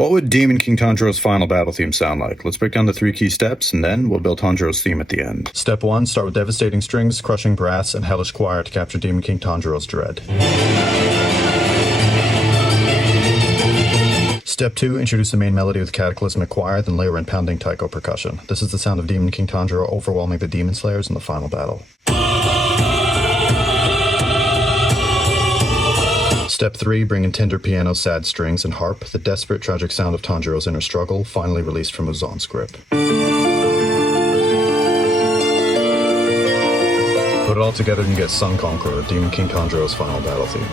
What would Demon King Tanjiro's final battle theme sound like? Let's break down the 3 key steps, and then we'll build Tanjiro's theme at the end. Step 1, start with devastating strings, crushing brass, and hellish choir to capture Demon King Tanjiro's dread. Step 2, introduce the main melody with cataclysmic choir, then layer in pounding taiko percussion. This is the sound of Demon King Tanjiro overwhelming the Demon Slayers in the final battle. Step 3, bring in tender piano, sad strings, and harp, the desperate, tragic sound of Tanjiro's inner struggle, finally released from Muzan's grip. Put it all together and you get Sun Conqueror, Demon King Tanjiro's final battle theme.